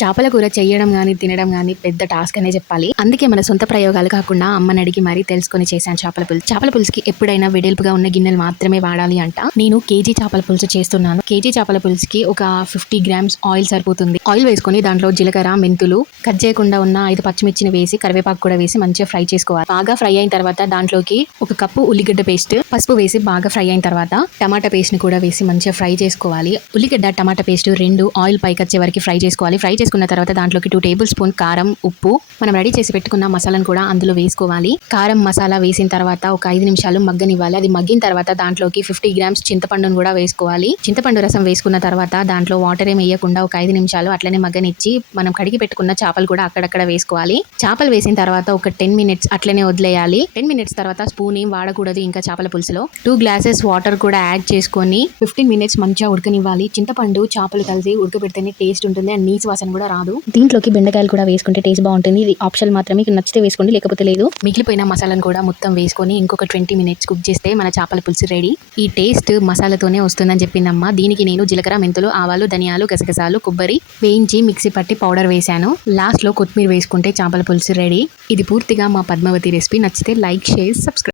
చేపల కూర చేయడం గానీ, తినడం గానీ పెద్ద టాస్క్ అనే చెప్పాలి. అందుకే మన సొంత ప్రయోగాలు కాకుండా అమ్మని అడిగి మరీ తెలుసుకొని చేశాను చేపల పులుసు. చేపల పులుసుకి ఎప్పుడైనా వెడల్పుగా ఉన్న గిన్నెలు మాత్రమే వాడాలి అంట. నేను కేజీ చేపల పులుసు చేస్తున్నాను. కేజీ చేపల పులుసుకి ఒక 50 గ్రామ్స్ ఆయిల్ సరిపోతుంది. ఆయిల్ వేసుకొని దాంట్లో జీలకర్ర, మెంతులు, కట్ చేయకుండా ఉన్న 5 పచ్చిమిర్చిని వేసి కరివేపాకు కూడా వేసి మంచిగా ఫ్రై చేసుకోవాలి. బాగా ఫ్రై అయిన తర్వాత దాంట్లోకి 1 కప్పు ఉల్లిగడ్డ పేస్ట్, పసుపు వేసి బాగా ఫ్రై అయిన తర్వాత టమాటా పేస్ట్ ని కూడా వేసి మంచిగా ఫ్రై చేసుకోవాలి. ఉల్లిగడ్డ, టమాటా పేస్ట్ 2 ఆయిల్ పైకి వచ్చే వరకు ఫ్రై చేసుకోవాలి. ఫ్రై చేసుకున్న తర్వాత దాంట్లోకి 2 టేబుల్ స్పూన్ కారం, ఉప్పు, మనం రెడీ చేసి పెట్టుకున్న మసాలాను కూడా అందులో వేసుకోవాలి. కారం, మసాలా వేసిన తర్వాత ఒక 5 నిమిషాలు మగ్గనివ్వాలి. అది మగ్గిన తర్వాత దాంట్లోకి 50 గ్రామ్స్ చింతపండును కూడా వేసుకోవాలి. చింతపండు రసం వేసుకున్న తర్వాత దాంట్లో వాటర్ ఏం వేయకుండా ఒక 5 నిమిషాలు అట్లనే మగ్గనిచ్చి మనం కడిగి పెట్టుకున్న చేపలు కూడా అక్కడక్కడ వేసుకోవాలి. చేపలు వేసిన తర్వాత ఒక 10 మినిట్స్ అట్లనే వదిలేయాలి. 10 మినిట్స్ తర్వాత స్పూన్ ఏం వాడకూడదు. ఇంకా చేపల పులుసులో 2 గ్లాసెస్ వాటర్ కూడా యాడ్ చేసుకొని 15 మినిట్స్ మంచిగా ఉడకనివ్వాలి. చింతపండు, చేపలు కలిసి ఉడకబెడితేనే టేస్ట్ ఉంటుంది అండ్ నీసు వాసన కూడా రాదు. దీంట్లోకి బెండకాయలు కూడా వేసుకుంటే టేస్ట్ బాగుంటుంది. ఇది ఆప్షన్ మాత్రమే, నచ్చితే వేసుకోండి లేకపోతే లేదు. మిగిలిపోయిన మసాలాను కూడా మొత్తం వేసుకొని ఇంకొక 20 మినిట్స్ కుక్ చేస్తే మన చేపల పులుసు రెడీ. ఈ టేస్ట్ మసాలాతోనే వస్తుందని చెప్పిందమ్మ. దీనికి నేను జీలకర్ర, మెంతులు, ఆవాలు, ధనియాలు, గసగసాలు, కొబ్బరి వేయించి మిక్సీ పట్టి పౌడర్ వేశాను. లాస్ట్ లో కొత్తిమీర వేసుకుంటే చేపల పులుసు రెడీ. ఇది పూర్తిగా మా పద్మావతి రెసిపీ. నచ్చితే లైక్, షేర్, సబ్స్క్రైబ్.